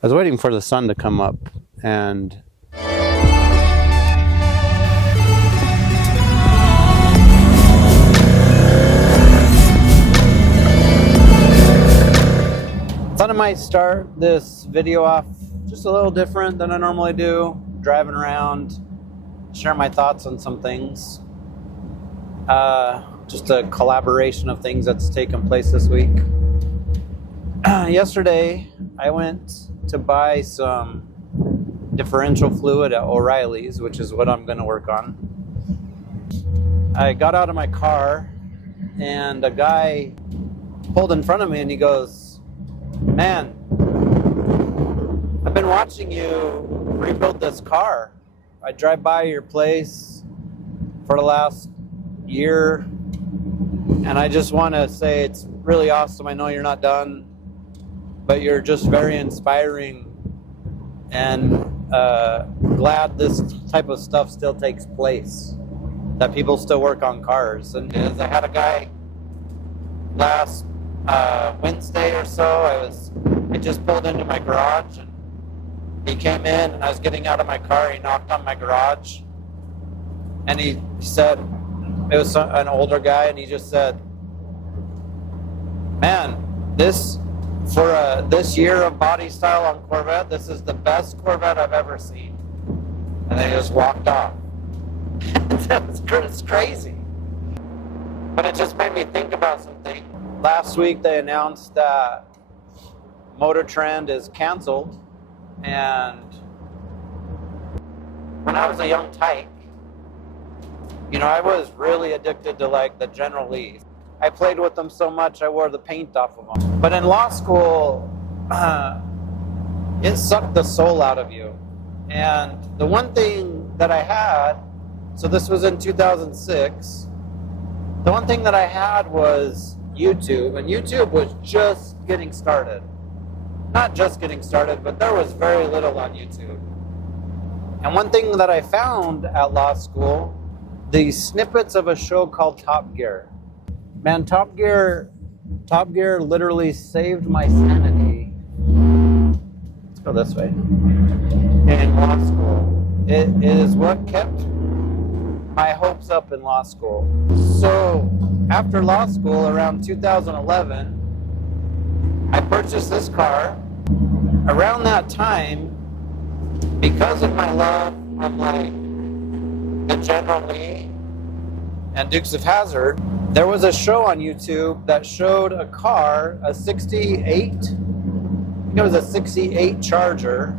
I was waiting for the sun to come up, and thought I might start this video off just a little different than I normally do, driving around, share my thoughts on some things. Just a collaboration of things that's taken place this week. Yesterday, I went to buy some differential fluid at O'Reilly's, which is what I'm going to work on. I got out of my car, and a guy pulled in front of me, and he goes, "Man, I've been watching you rebuild this car. I drive by your place for the last year, and I just want to say it's really awesome. I know you're not done, but you're just very inspiring, and glad this type of stuff still takes place, that people still work on cars." And I had a guy last Wednesday or so. I just pulled into my garage, and he came in, and I was getting out of my car. He knocked on my garage, and he said, it was an older guy, and he just said, "Man, this year of body style on Corvette, this is the best Corvette I've ever seen." And then he just walked off. It's crazy. But it just made me think about something. Last week they announced that Motor Trend is canceled. And when I was a young tyke, I was really addicted to like the General Lees. I played with them so much I wore the paint off of them. But in law school, it sucked the soul out of you. And the one thing that I had, so this was in 2006, the one thing that I had was YouTube. And YouTube was just getting started. Not just getting started, but there was very little on YouTube. And one thing that I found at law school, these snippets of a show called Top Gear. Man, Top Gear literally saved my sanity. Let's go this way. In law school. It is what kept my hopes up in law school. So after law school, around 2011, I purchased this car. Around that time, because of my love of like the General Lee and Dukes of Hazzard, there was a show on YouTube that showed a car, a 68, I think it was a 68 Charger,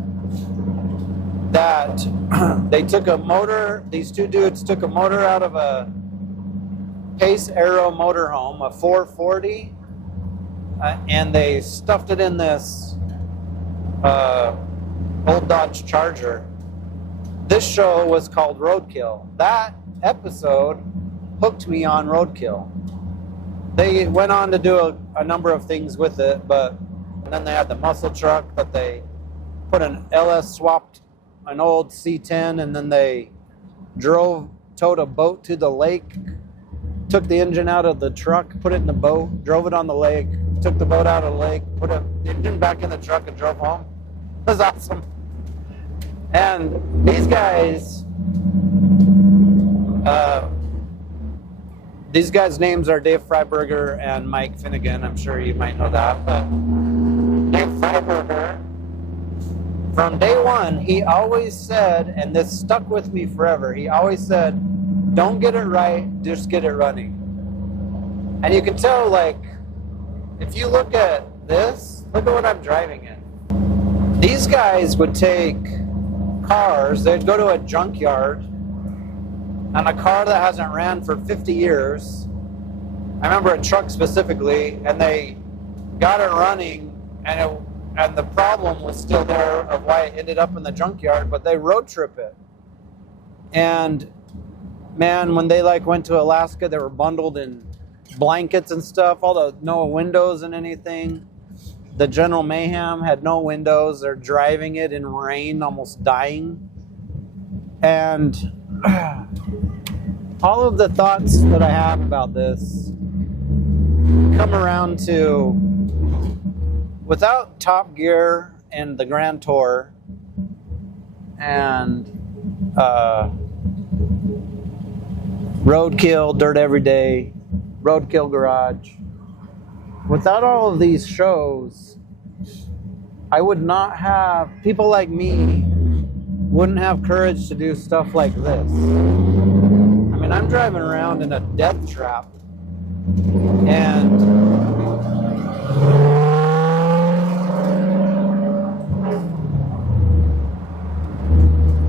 that they took a motor, these two dudes took a motor out of a Pace Aero motorhome, a 440, and they stuffed it in this old Dodge Charger. This show was called Roadkill. That episode hooked me on Roadkill. They went on to do a number of things with it, and then they had the muscle truck that they put an LS swapped an old C10, and then they towed a boat to the lake, took the engine out of the truck, put it in the boat, drove it on the lake, took the boat out of the lake, put the engine back in the truck, and drove home. It was awesome. And these guys' names are Dave Freiberger and Mike Finnegan. I'm sure you might know that. But Dave Freiberger, from day one, he always said, and this stuck with me forever, he always said, "Don't get it right, just get it running." And you can tell, like, if you look at this, look at what I'm driving in. These guys would take cars, they'd go to a junkyard on a car that hasn't ran for 50 years. I remember a truck specifically, and they got it running, and the problem was still there of why it ended up in the junkyard, but they road trip it. And man, when they like went to Alaska, they were bundled in blankets and stuff, all the no windows and anything. The General Mayhem had no windows. They're driving it in rain, almost dying. And all of the thoughts that I have about this come around to, without Top Gear in the Grand Tour and Roadkill, Dirt Every Day, Roadkill Garage. Without all of these shows, I would not have, people like me wouldn't have courage to do stuff like this. I mean, I'm driving around in a death trap, and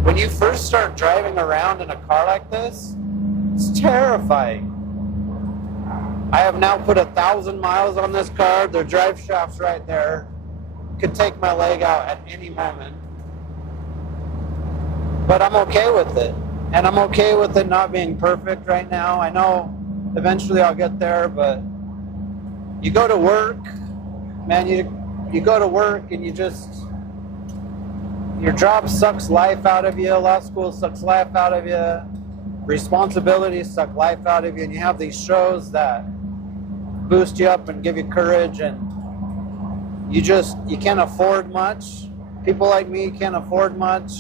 when you first start driving around in a car like this, it's terrifying. I have now put 1,000 miles on this car. Their drive shaft's right there. Could take my leg out at any moment. But I'm okay with it. And I'm okay with it not being perfect right now. I know eventually I'll get there, but you go to work, man, you go to work and your job sucks life out of you, law school sucks life out of you, responsibilities suck life out of you, and you have these shows that boost you up and give you courage, and you can't afford much. People like me can't afford much,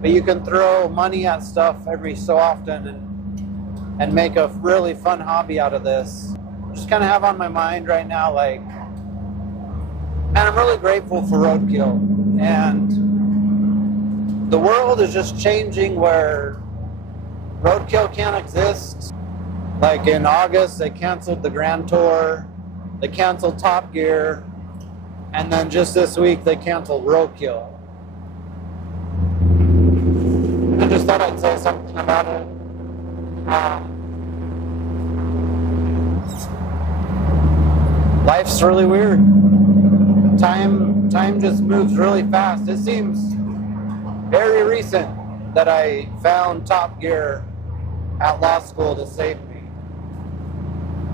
but you can throw money at stuff every so often and make a really fun hobby out of this. Just kind of have on my mind right now, like, man, I'm really grateful for Roadkill, and the world is just changing where Roadkill can't exist. Like in August, they canceled the Grand Tour, they canceled Top Gear, and then just this week they canceled Roadkill. I just thought I'd say something about it. Life's really weird. Time just moves really fast. It seems very recent that I found Top Gear at law school to save me.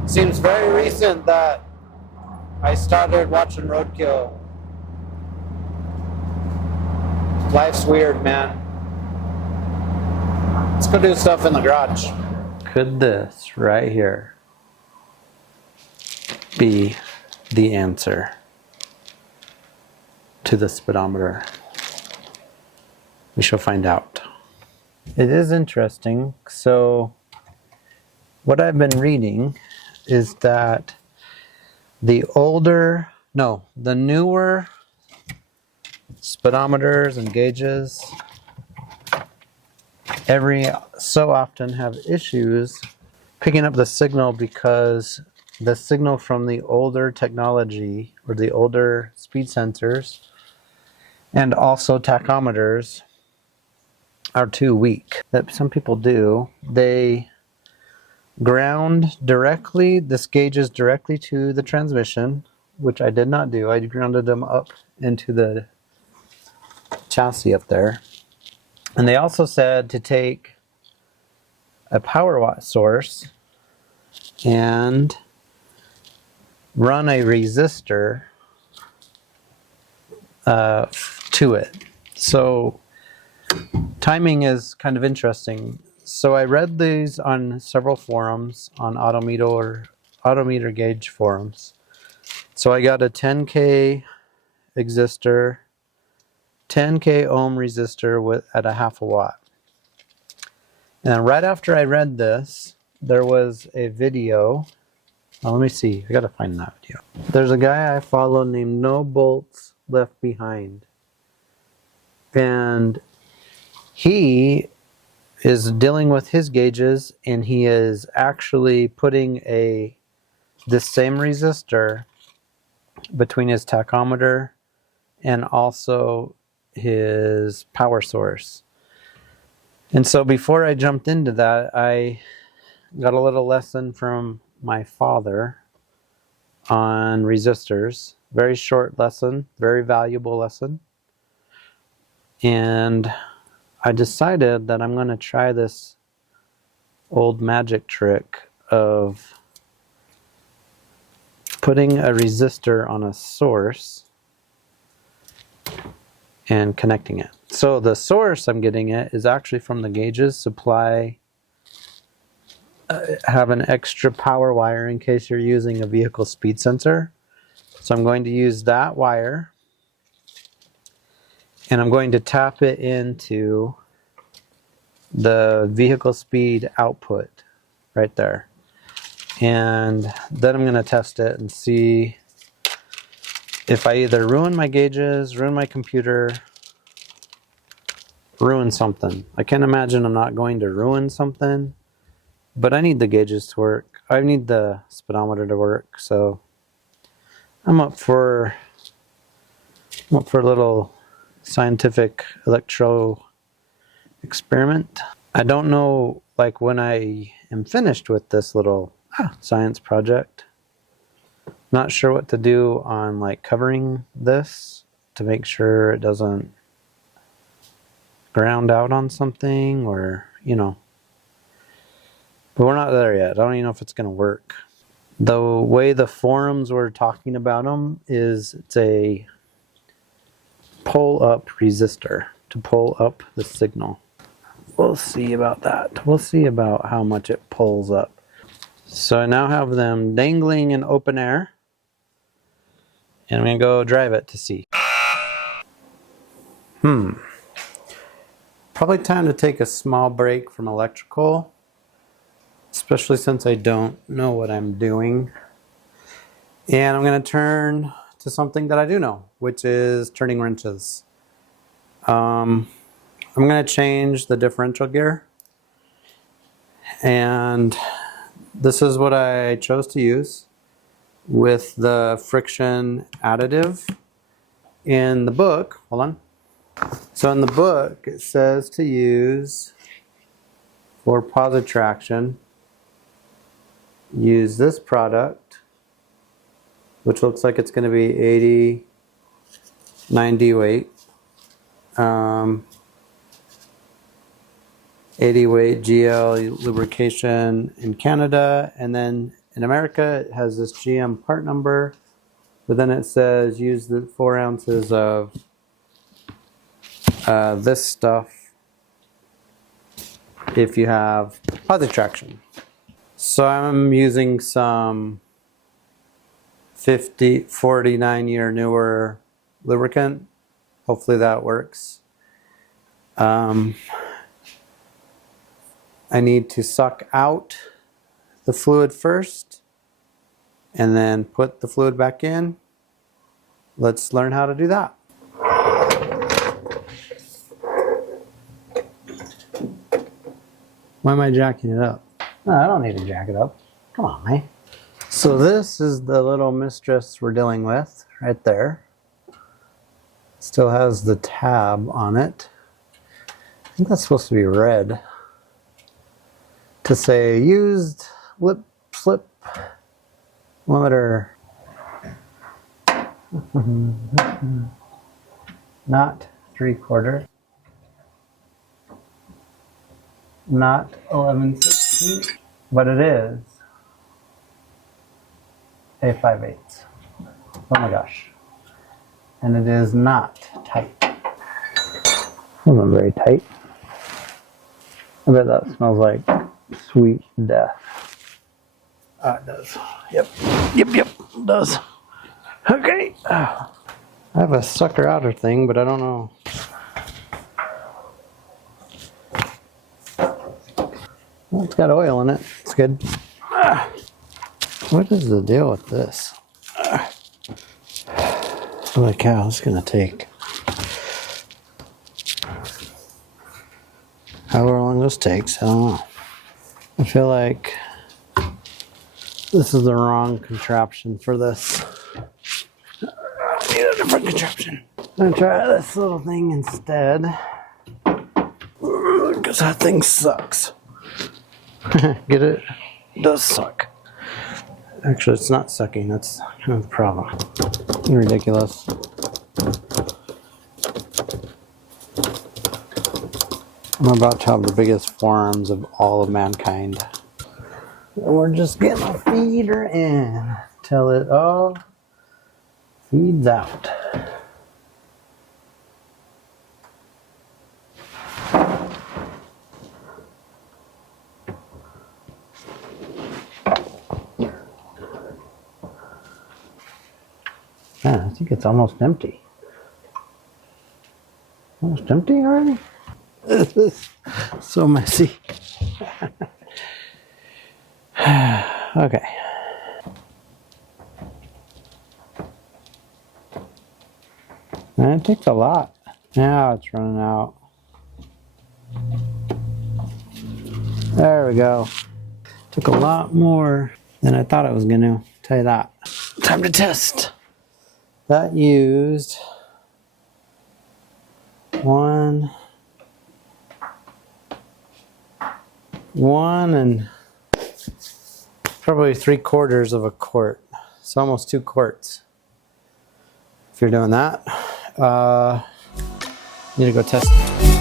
It seems very recent that I started watching Roadkill. Life's weird, man. Let's go do stuff in the garage. Could this right here be the answer to the speedometer? We shall find out. It is interesting. So what I've been reading is that the newer speedometers and gauges every so often have issues picking up the signal because the signal from the older technology or the older speed sensors and also tachometers are too weak. That some people do. They ground directly, this gauges directly to the transmission, which I did not do. I grounded them up into the chassis up there. And they also said to take a power watt source and run a resistor to it. So timing is kind of interesting. So I read these on several forums, on autometer gauge forums. So I got a 10K resistor, 10K ohm resistor at a half a watt. And right after I read this, there was a video. Oh, let me see. I gotta find that video. There's a guy I follow named No Bolts Left Behind. And he is dealing with his gauges, and he is actually putting this same resistor between his tachometer and also his power source. And so before I jumped into that, I got a little lesson from my father on resistors. Very short lesson, very valuable lesson. And I decided that I'm going to try this old magic trick of putting a resistor on a source and connecting it. So the source I'm getting it is actually from the gauges supply. Have an extra power wire in case you're using a vehicle speed sensor. So I'm going to use that wire And I'm going to tap it into the vehicle speed output right there. And then I'm going to test it and see if I either ruin my gauges, ruin my computer, ruin something. I can't imagine I'm not going to ruin something, but I need the gauges to work. I need the speedometer to work, so I'm up for a little scientific electro experiment. I don't know, like, when I am finished with this little science project, not sure what to do on like covering this to make sure it doesn't ground out on something, or, you know, but we're not there yet. I don't even know if it's going to work. The way the forums were talking about them is it's a pull up resistor to pull up the signal. We'll see about that. We'll see about how much it pulls up. So I now have them dangling in open air, and I'm going to go drive it to see. Probably time to take a small break from electrical, especially since I don't know what I'm doing. And I'm going to turn to something that I do know, which is turning wrenches. I'm going to change the differential gear, and this is what I chose to use with the friction additive. In the book, hold on. So in the book, it says to use, for positive traction, use this product, which looks like it's going to be 80, 90 weight. 80 weight GL lubrication in Canada, and then in America it has this GM part number, but then it says use the 4 ounces of this stuff if you have positive traction. So I'm using some 49 year newer lubricant. Hopefully that works. I need to suck out the fluid first and then put the fluid back in. Let's learn how to do that. Why am I jacking it up? No, I don't need to jack it up. Come on, man. So this is the little mistress we're dealing with right there. Still has the tab on it. I think that's supposed to be red to say used lip slip limiter. Not 3/4, not 11/16, but it is a 5/8. Oh my gosh. And it is not tight. Wasn't very tight. I bet that smells like sweet death. It does. Yep, it does. Okay. I have a sucker outer thing, but I don't know. Well, it's got oil in it. It's good. What is the deal with this? Holy cow, this is going to take however long this takes. I don't know. I feel like this is the wrong contraption for this. I need a different contraption. I'm going to try this little thing instead, because that thing sucks. Get it? It does suck. Actually, it's not sucking. That's kind of the problem. Ridiculous. I'm about to have the biggest forearms of all of mankind. We're just getting a feeder in till it all feeds out. Yeah, I think it's almost empty. Almost empty already? This is so messy. Okay. Man, it takes a lot. Now it's running out. There we go. Took a lot more than I thought it was gonna. Tell you that. Time to test. That used 1 and probably 3/4 of a quart. So almost 2 quarts. If you're doing that, need to go test it.